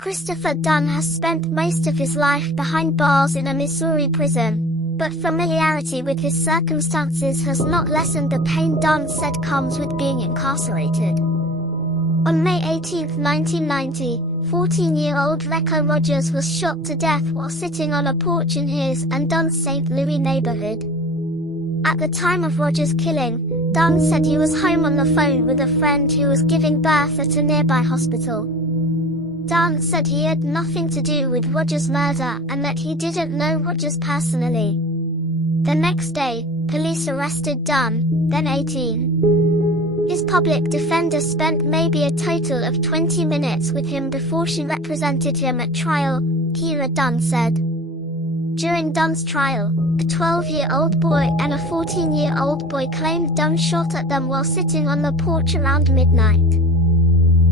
Christopher Dunn has spent most of his life behind bars in a Missouri prison, but familiarity with his circumstances has not lessened the pain Dunn said comes with being incarcerated. On May 18, 1990, 14-year-old Recco Rogers was shot to death while sitting on a porch in his and Dunn's St. Louis neighborhood. At the time of Rogers' killing, Dunn said he was home on the phone with a friend who was giving birth at a nearby hospital. Dunn said he had nothing to do with Rogers' murder and that he didn't know Rogers personally. The next day, police arrested Dunn, then 18. His public defender spent maybe a total of 20 minutes with him before she represented him at trial, Kira Dunn said. During Dunn's trial, a 12-year-old boy and a 14-year-old boy claimed Dunn shot at them while sitting on the porch around midnight.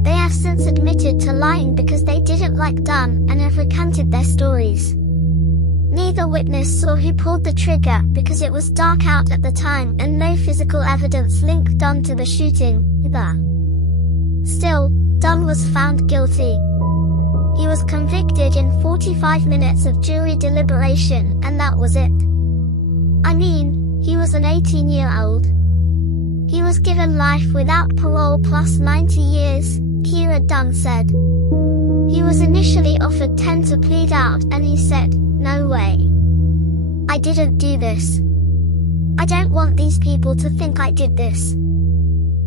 They have since admitted to lying because they didn't like Dunn and have recanted their stories. Neither witness saw who pulled the trigger because it was dark out at the time and no physical evidence linked Dunn to the shooting, either. Still, Dunn was found guilty. He was convicted in 45 minutes of jury deliberation, and that was it. I mean, he was an 18-year-old. He was given life without parole plus 90 years, Kira Dunn said. He was initially offered 10 to plead out and he said, "No way. I didn't do this. I don't want these people to think I did this.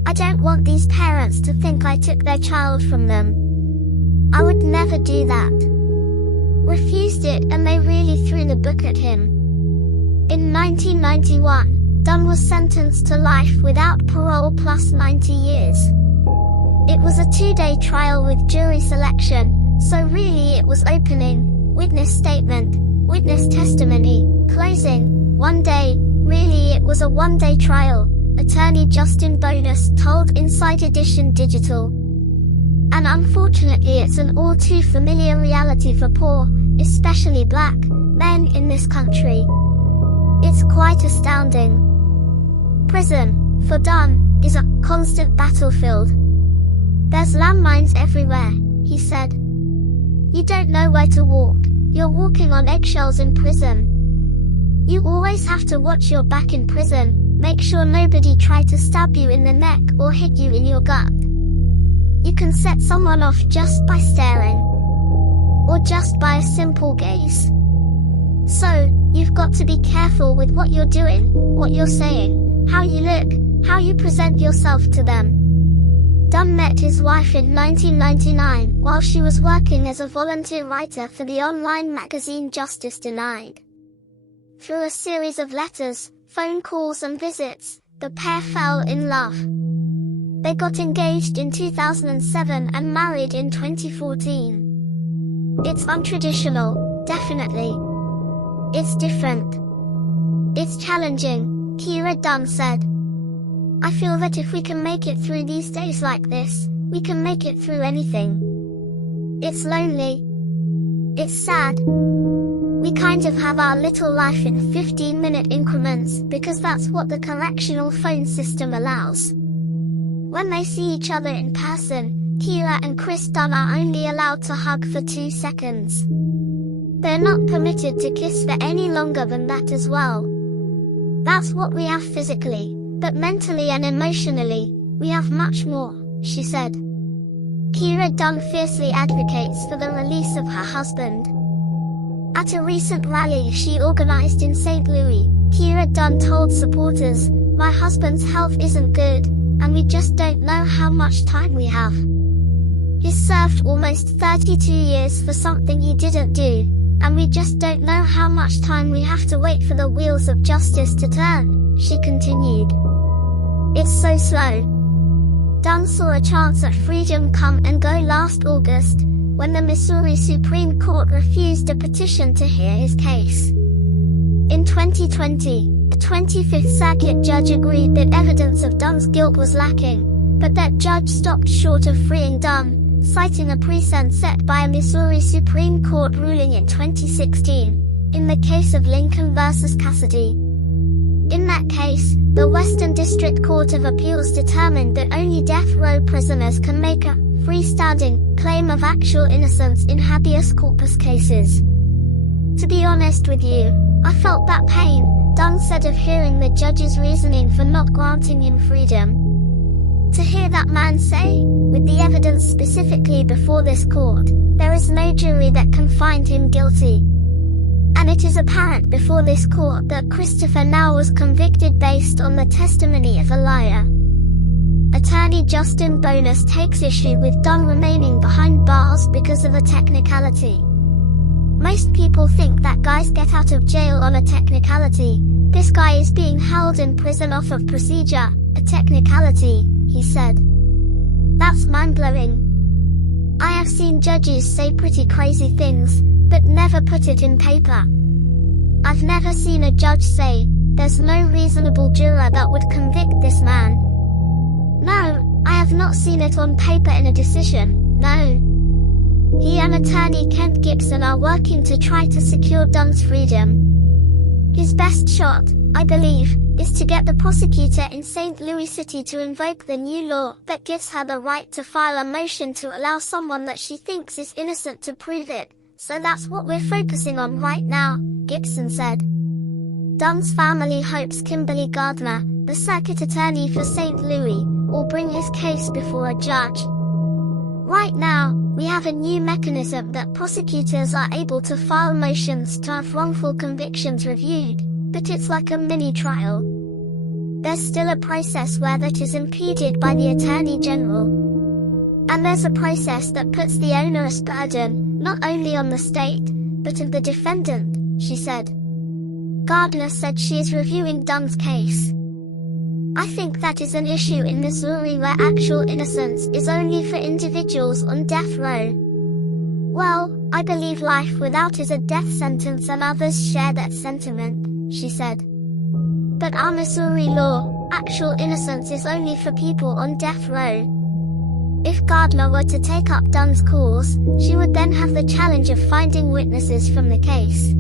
I don't want these parents to think I took their child from them. I would never do that." Refused it, and they really threw the book at him. In 1991, Dunn was sentenced to life without parole plus 90 years. It was a 2-day trial with jury selection, so really it was opening, witness statement, witness testimony, closing, 1 day, really it was a 1-day trial, attorney Justin Bonus told Inside Edition Digital. And unfortunately it's an all too familiar reality for poor, especially black, men in this country. It's quite astounding. Prison, for Dunn, is a constant battlefield. There's landmines everywhere, he said. You don't know where to walk, you're walking on eggshells in prison. You always have to watch your back in prison, make sure nobody tries to stab you in the neck or hit you in your gut. You can set someone off just by staring. Or just by a simple gaze. So, you've got to be careful with what you're doing, what you're saying, how you look, how you present yourself to them. Dunn met his wife in 1999 while she was working as a volunteer writer for the online magazine Justice Denied. Through a series of letters, phone calls and visits, the pair fell in love. They got engaged in 2007 and married in 2014. It's untraditional, definitely. It's different. It's challenging, Kira Dunn said. I feel that if we can make it through these days like this, we can make it through anything. It's lonely. It's sad. We kind of have our little life in 15-minute increments because that's what the correctional phone system allows. When they see each other in person, Kira and Chris Dunn are only allowed to hug for 2 seconds. They're not permitted to kiss for any longer than that as well. That's what we have physically, but mentally and emotionally, we have much more, she said. Kira Dunn fiercely advocates for the release of her husband. At a recent rally she organized in St. Louis, Kira Dunn told supporters, "My husband's health isn't good, and we just don't know how much time we have. He's served almost 32 years for something he didn't do, and we just don't know how much time we have to wait for the wheels of justice to turn," she continued. It's so slow. Dunn saw a chance at freedom come and go last August, when the Missouri Supreme Court refused a petition to hear his case. In 2020, a 25th Circuit judge agreed that evidence of Dunn's guilt was lacking, but that judge stopped short of freeing Dunn, citing a precedent set by a Missouri Supreme Court ruling in 2016, in the case of Lincoln v. Cassidy. In that case, the Western District Court of Appeals determined that only death row prisoners can make a freestanding claim of actual innocence in habeas corpus cases. To be honest with you, I felt that pain, Dunn said of hearing the judge's reasoning for not granting him freedom. To hear that man say, with the evidence specifically before this court, there is no jury that can find him guilty. And it is apparent before this court that Christopher now was convicted based on the testimony of a liar. Attorney Justin Bonus takes issue with Dunn remaining behind bars because of a technicality. Most people think that guys get out of jail on a technicality. This guy is being held in prison off of procedure, a technicality, he said. That's mind-blowing. I have seen judges say pretty crazy things, but never put it in paper. I've never seen a judge say, there's no reasonable juror that would convict this man. No, I have not seen it on paper in a decision, no. He and attorney Kent Gibson are working to try to secure Dunn's freedom. His best shot, I believe, is to get the prosecutor in St. Louis City to invoke the new law that gives her the right to file a motion to allow someone that she thinks is innocent to prove it. So that's what we're focusing on right now, Gibson said. Dunn's family hopes Kimberly Gardner, the circuit attorney for St. Louis, will bring his case before a judge. Right now, we have a new mechanism that prosecutors are able to file motions to have wrongful convictions reviewed, but it's like a mini-trial. There's still a process where that is impeded by the Attorney General. And there's a process that puts the onerous burden, not only on the state, but of the defendant, she said. Gardner said she is reviewing Dunn's case. I think that is an issue in Missouri where actual innocence is only for individuals on death row. Well, I believe life without is a death sentence and others share that sentiment, she said. But our Missouri law, actual innocence is only for people on death row. If Gardner were to take up Dunn's cause, she would then have the challenge of finding witnesses from the case.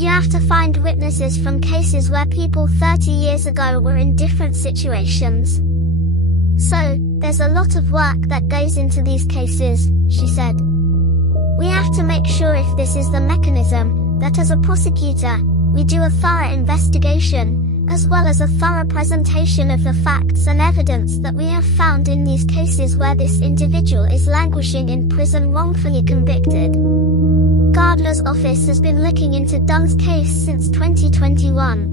You have to find witnesses from cases where people 30 years ago were in different situations. So, there's a lot of work that goes into these cases, she said. We have to make sure if this is the mechanism, that as a prosecutor, we do a thorough investigation, as well as a thorough presentation of the facts and evidence that we have found in these cases where this individual is languishing in prison wrongfully convicted. Gardner's office has been looking into Dunn's case since 2021.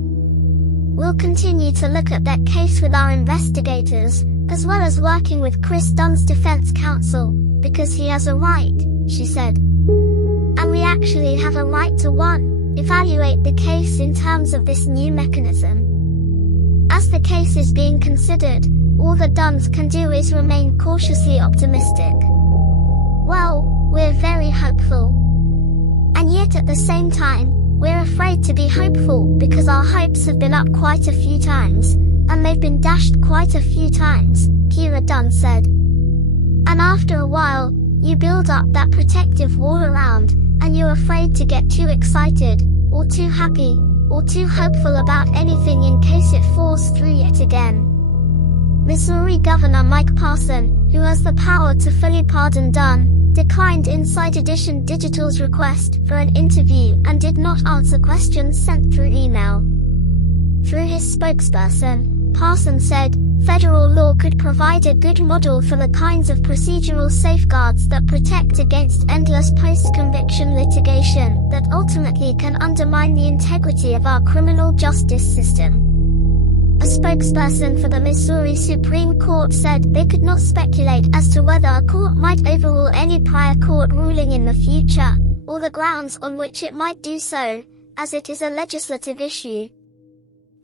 We'll continue to look at that case with our investigators, as well as working with Chris Dunn's defense counsel, because he has a right, she said. And we actually have a right to evaluate the case in terms of this new mechanism. As the case is being considered, all the Dunns can do is remain cautiously optimistic. Well, we're very hopeful. And yet at the same time, we're afraid to be hopeful because our hopes have been up quite a few times, and they've been dashed quite a few times, Kira Dunn said. And after a while, you build up that protective wall around, and you're afraid to get too excited, or too happy, or too hopeful about anything in case it falls through yet again. Missouri Governor Mike Parson, who has the power to fully pardon Dunn, declined Inside Edition Digital's request for an interview and did not answer questions sent through email. Through his spokesperson, Parson said, federal law could provide a good model for the kinds of procedural safeguards that protect against endless post-conviction litigation that ultimately can undermine the integrity of our criminal justice system. A spokesperson for the Missouri Supreme Court said they could not speculate as to whether a court might overrule any prior court ruling in the future, or the grounds on which it might do so, as it is a legislative issue.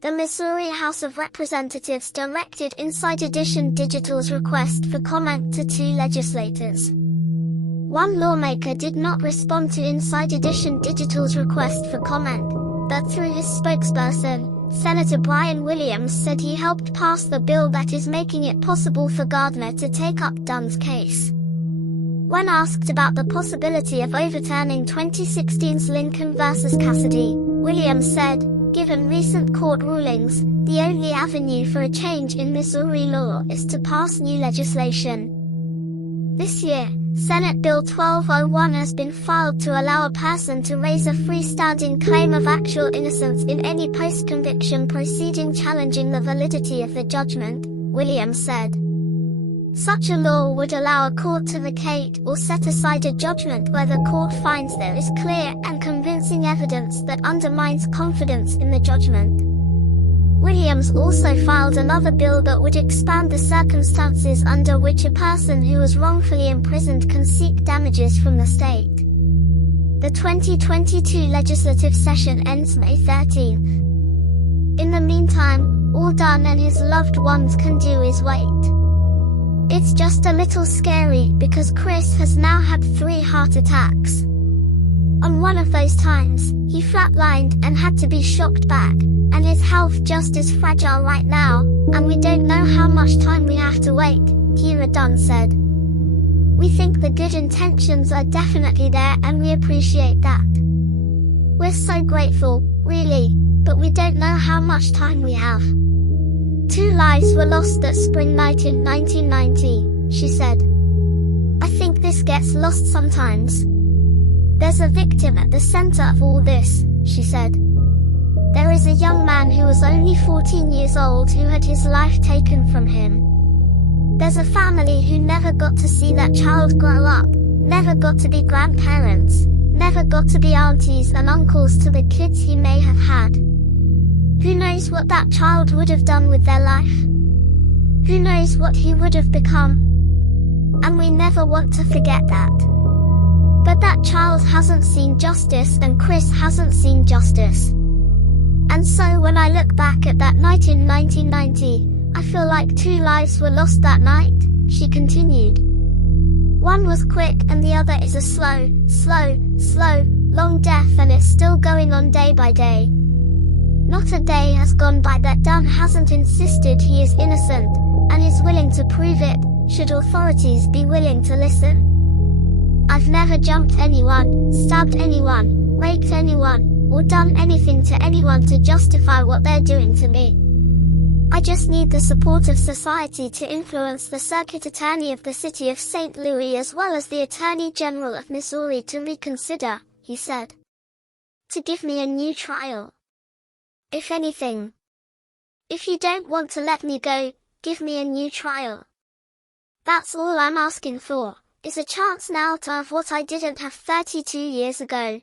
The Missouri House of Representatives directed Inside Edition Digital's request for comment to 2 legislators. One lawmaker did not respond to Inside Edition Digital's request for comment, but through his spokesperson, Senator Brian Williams said he helped pass the bill that is making it possible for Gardner to take up Dunn's case. When asked about the possibility of overturning 2016's Lincoln v. Cassidy, Williams said, given recent court rulings, the only avenue for a change in Missouri law is to pass new legislation. This year, Senate Bill 1201 has been filed to allow a person to raise a freestanding claim of actual innocence in any post-conviction proceeding challenging the validity of the judgment, Williams said. Such a law would allow a court to vacate or set aside a judgment where the court finds there is clear and convincing evidence that undermines confidence in the judgment. Williams also filed another bill that would expand the circumstances under which a person who was wrongfully imprisoned can seek damages from the state. The 2022 legislative session ends May 13th. In the meantime, all Dunn and his loved ones can do is wait. It's just a little scary because Chris has now had 3 heart attacks. On one of those times, he flatlined and had to be shocked back, and his health just is fragile right now, and we don't know how much time we have to wait, Kira Dunn said. We think the good intentions are definitely there and we appreciate that. We're so grateful, really, but we don't know how much time we have. 2 lives were lost that spring night in 1990, she said. I think this gets lost sometimes. There's a victim at the center of all this, she said. There is a young man who was only 14 years old who had his life taken from him. There's a family who never got to see that child grow up, never got to be grandparents, never got to be aunties and uncles to the kids he may have had. Who knows what that child would have done with their life? Who knows what he would have become? And we never want to forget that. But that child hasn't seen justice and Chris hasn't seen justice. And so when I look back at that night in 1990, I feel like 2 lives were lost that night, she continued. One was quick and the other is a slow, long death, and it's still going on day by day. Not a day has gone by that Dunn hasn't insisted he is innocent, and is willing to prove it, should authorities be willing to listen. I've never jumped anyone, stabbed anyone, raped anyone, or done anything to anyone to justify what they're doing to me. I just need the support of society to influence the circuit attorney of the city of St. Louis as well as the Attorney General of Missouri to reconsider, he said. To give me a new trial. If anything. If you don't want to let me go, give me a new trial. That's all I'm asking for, is a chance now to have what I didn't have 32 years ago.